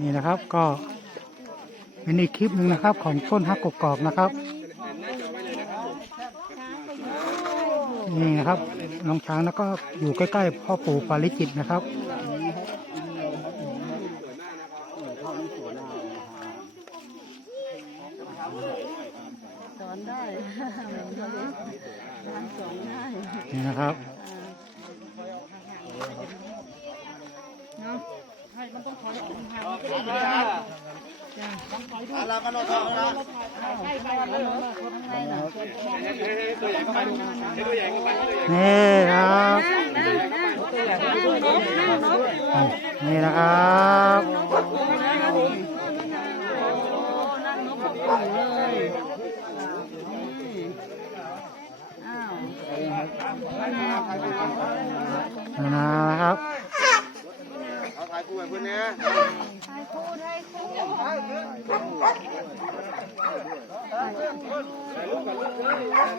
นี่นะครับก็เป็นอีกคลิปหนึ่งนะครับของต้นฮักกกอกนะครับ นี่นะครับน้องช้างแล้วก็อยู่ใกล้ๆพ่อปู่ปาริจิตนะครับ สอนได้ทางสอนได้ นี่นะครับ เราก็นอนนะนี่ครับ นี่นะครับ อ้าว นี่นะครับ เอาถ่ายคู่กับเพื่อนเน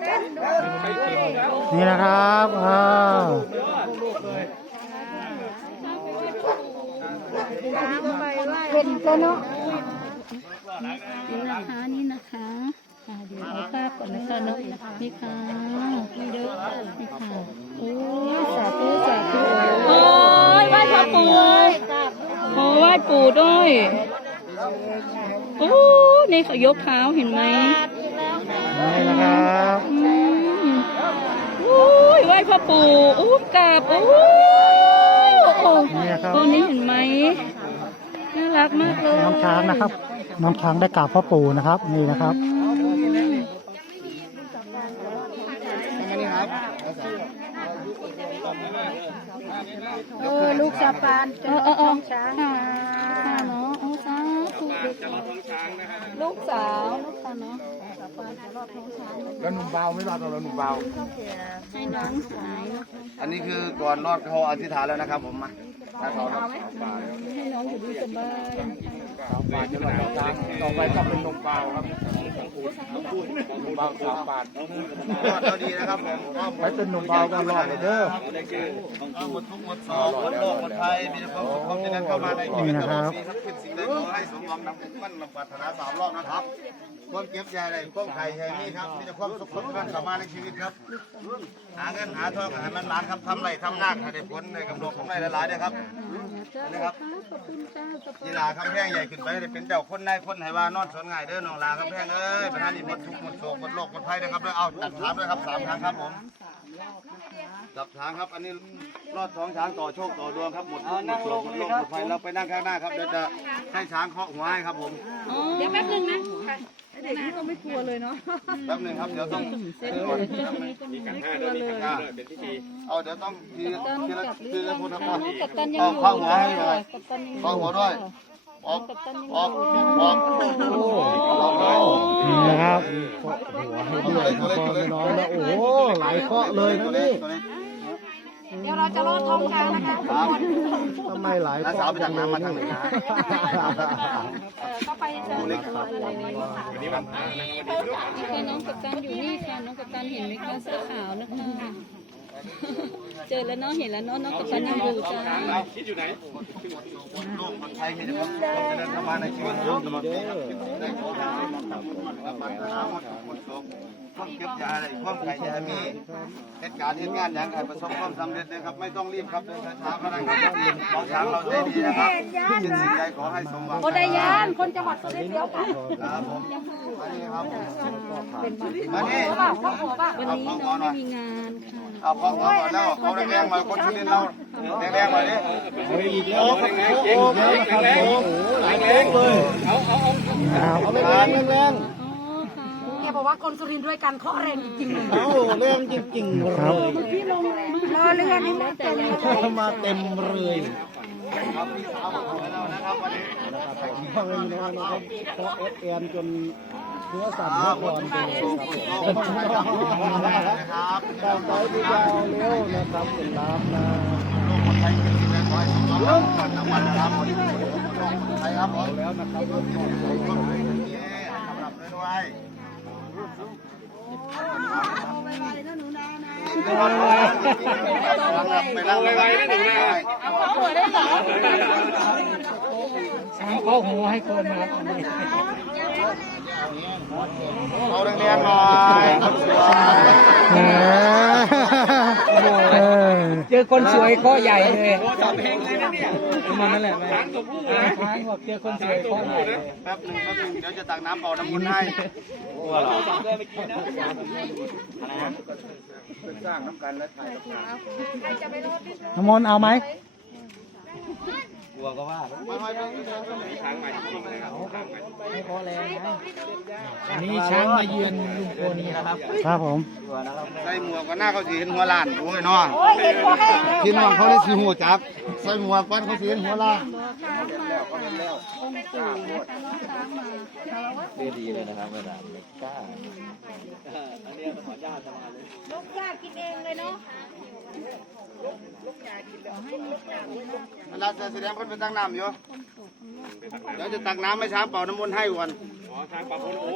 ี่ยนี่นะครับอ้าวเป็นก็เนาะนี่นะคะนี่นะคะค่ะเดี๋ยวเอาภาพก่อนนะคะเนาะนี่ค่ะนี่เด้อนี่ค่ะโอ้ยสาธุสาธุโอ้ยไหว้พ่อปู่ โอ้ไหว้ปู่ด้วย โอ้ นี่เขายกเท้าเห็นไหมนี่นะครับอืมโอ้ยไหว้พ่อปู่โอ้กราบโอ้โอ้นี่นะครับโอ้นี่เห็นไหมน่ารักมากเลย น้องช้างนะครับ น้องช้างได้กราบพ่อปู่นะครับ นี่นะครับ เออลูกสะปานเออเออเออช้างค่ะเนาะโอ้สาธุ ลูกสาวลูกสาวเนาะสะปานจะรอดท้องช้างแล้วหนุ่มเบาไม่รอดหรอกแล้วหนุ่มเบา ให้น้องหายเนาะอันนี้คือก่อนรอดเขาอธิษฐานแล้วนะครับผมมาถ้าเขาครับให้น้องอยู่ดีสบายบาทจะรอดช้างต่อไปก็เป็นหนุ่มเบาครับหนุ่มเบาสามบาทรอดเขาดีนะครับผมไปเป็นหนุ่มเบาก็รอดเลยเด้อหมดทุกหมดสอบหมดโลกหมดภัยมีแต่ความสุขความเจริญเข้ามาในชีวิตตลอดปีครับ คิดสิ่งใดขอให้สมหวังนำมั่นนำปรารถนาสามรอบนะครับความเก็บใจอะไรความไข่ใจนี่ครับมีแต่ความสุขความเจริญเข้ามาในชีวิตครับ หาเงินหาทองหามันล้านครับทำไรทำนาให้ได้ผลในกำหนดของไรหลายๆเด้ครับนะครับกีฬาคำแพงใหญ่ขึ้นไปได้เป็นเจ้าคนนายคนไหว่านอนสอนง่ายเด้อน้องลาคำแพงเอ้ยประธานนี่หมดทุกหมดโศกหมดโรคหมดภัยนะครับแล้วเอาตัดถามด้วยครับสามครั้งครับผม ตับทางครับอันนี้รอดสองช้างต่อโชคต่อดวงครับหมดทุกข์หมดโศกหมดโรคหมดภัยเราไปนั่งข้างหน้าครับเดี๋ยวจะให้ช้างเคาะหัวให้ครับผมเดี๋ยวแป๊บนึงนะแป๊บหนึงครับเดี๋ยวต้องเซ็นก่อนแป๊บหนึงเอาเดี๋ยวต้องทีทีละทีละคนนะครับน้องกัปตันยังเอาอยู่เข้าหัวให้หน่อยกัปตันยังอยู่เข้าหัวด้วยออกออกออกออกเลยนี่นะครับตัวเล็กตัวเล็กตัวเล็กน้อยนะโอ้โหหลายเคาะเลยตัวนะเล็นี่กตัว เล็กเดี๋ยวเราจะรอดท้องช้างนะคะครับทำไมหลายน้าสาวไปจากน้ำมาทางไหนนะเออก็ไปเจอเลยค่ะนี่ค่ะน้องกัปตันอยู่นี่ค่ะ น้องกัปตันเห็นไหมคะเสื้อขาวนะคะ เจอแล้วเนาะเห็นแล้วเนาะน้องกัปตันยังอยู่จ้าโลกคนไทยมีแต่ความสุขความเจริญเข้ามาในชีวิตเราตลอดปีครับได้ขอทานรับมันน้ำหมดหมดโศกความเก็บยาอะไรความไข่ยามีเหตุการณ์เหตุงานอย่างไรประสบความสำเร็จนะครับ ไม่ต้องรีบครับเดินช้าๆก็ได้ครับขอช้างเราใจดีนะครับคิดสิ่งใดขอให้สมหวังโอดยานคนจังหวัดสุรินทร์เดียวกันครับผมมานี่ครับมานี่วันนี้น้องไม่มีงานค่ะเอาพ่อเขาก่อนแล้วเขาแรงๆมาคนที่เล่นเราแรงๆมาดิอีกแล้วครับโอ้โหแล้วนะครับโอ้โหหลยเคาเลยเอาเอาเอาแรงแรงแรงอ๋อค่ะแกบอกว่าคนสุรินทร์ด้วยกันเคาแรงจริงๆเลยเอาแรงจริงๆเลยพี่ลงรอเรือนี่มาเต็มเลยมาเต็มเลยครับพี่สาวของเรานะครับวันนี้ฟังเลยนะครับเพราะเอสแอนจน เนื้อสั่นเนื้อคลอนครับนะครับตามไปที่ยาวเร็วนะครับเป็นลาบนะลูกคนไทยเป็นสิ่งใดขอให้สมหวังครับน้ำมันครับหมดไทยครับแล้วนะครับรถที่ผมส่งรถไปนี่สำหรับด้วยไปนั่งไวๆนะหนูนะเอาของหัวได้เหรอ ก็หูให้คนครับเอาแรงๆหน่อยคนสวยเจอคนสวยข้อใหญ่เลยประมาณนั้นแหละแม่ช้างบอกเจอคนสวยข้อใหญ่เลยแป๊บหนึงแป๊บหนึงเดี๋ยวจะตักน้ำเปล่าน้ำมันต์ให้สร้างน้ำกันและถ่ายกับน้ำมนต์เอาไหม กลัวก็ว่ามาจรินช้างมาอันนี้ช้างมาเยือนลุงพลนี่นะครับครับผมใส่หมวกก็หน้าเขาสีเห็นหัวล้านโอ้ยน้องพี่น้องเขาได้สีหัวจับใส่หมวกก้อนเขาสีเห็นหัวล้านเรีดีเลยนะครับเวลาเล็กก้าอันนี้ขอญาติมาเลยลูกญาติกินเองเลยเนาะ มันราจะแสดงคนเป็นตักน้ำอยู่เดี๋ยวจะตักน้ำไห้ช้างเป่าน้ำมนต์ให้วันอ๋อทางปะพนโอ้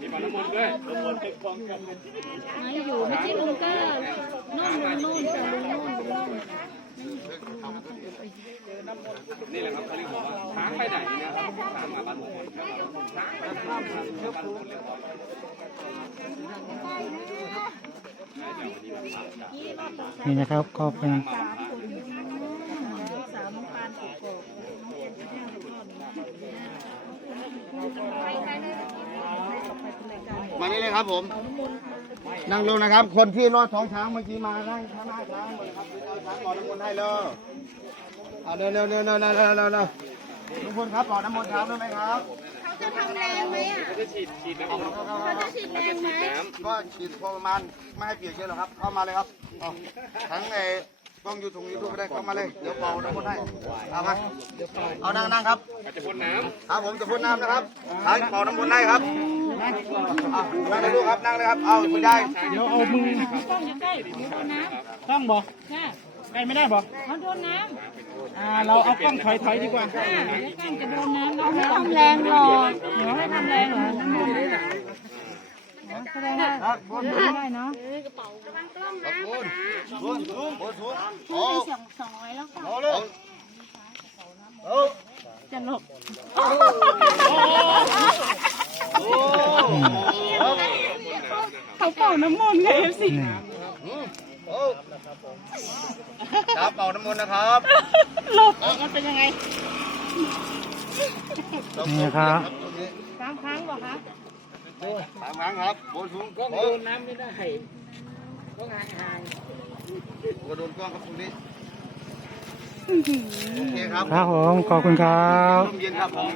มีป่าน้ำมนต์ด้วยน้ำมนต์เป็นกองกันนายอยู่ไม่ใช่ลุงก็นู่นนู่นจะลุนู่นนี่แหละครับเขาเรียกว่าช้างไปไหนนะครับช้างมาบ้านหมดช้างไปไหน นี่นะครับก็เป็นมานี่เลยครับผม นั่งลงนะครับ คนที่รอดท้องช้างเมื่อกี้มานั่งข้างหน้าช้างหมดเลยครับช้างเป่าน้ำมนต์ให้เลยเอาเร็วเร็วเร็วเร็วเร็วเร็ว เร็วเร็วทุกคนครับเป่าน้ำมนต์ช้างด้วยไหมครับเขาจะทำแรงไหมอะเขาจะฉีดแรงไหมก็ฉีดพอประมาณไม่ให้เปียกเยอะหรอกครับเข้ามาเลยครับเอาทั้งไอ้ต้องอยู่ตรงนี้ด้วยก็ได้เข้ามาเลยเดี๋ยวเป่าน้ำมนต์ให้เอามาเอานั่งนั่งครับจะพ่นน้ำครับผมจะพ่นน้ำนะครับช้างเป่าน้ำมนต์ให้ครับเอานั่งเลยลูกครับนั่งเลยครับเอาคุณยายเดี๋ยวเอามือต้องบอก ใกล้ไม่ได้บอกเขาโดนน้อ่าเราเอากล้องถอยถอยๆดีกว่าำเดี๋ยวก้างจะโดนน้ำเราไม่ทำแรงหรอกเดี๋ยวให้ทำแรงเหรอน้ำมันแสดงว่าครับพ่นไม่ได้เนาะพ่นพ่นพ่นพ่นพ่นโอ้สองสองร้อยแล้วค่ะโหเลยโอ้จะหลบเขาเป่าน้ำมนต์ไงสิโอ้ ครับเป่าน้ำมนต์นะครับหลบมันเป็นยังไงนี่ครับสามครั้งบอกคะสามครั้งครับโบนสูงกล้องโดนน้ำไม่ได้กล้องห่างๆโดนกล้องครับตรงนี้โอเคครับครับผมขอบคุณครับร่มเย็นครับผม